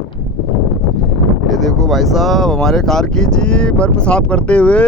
ये देखो भाई साहब हमारे कार की जी बर्फ साफ करते हुए।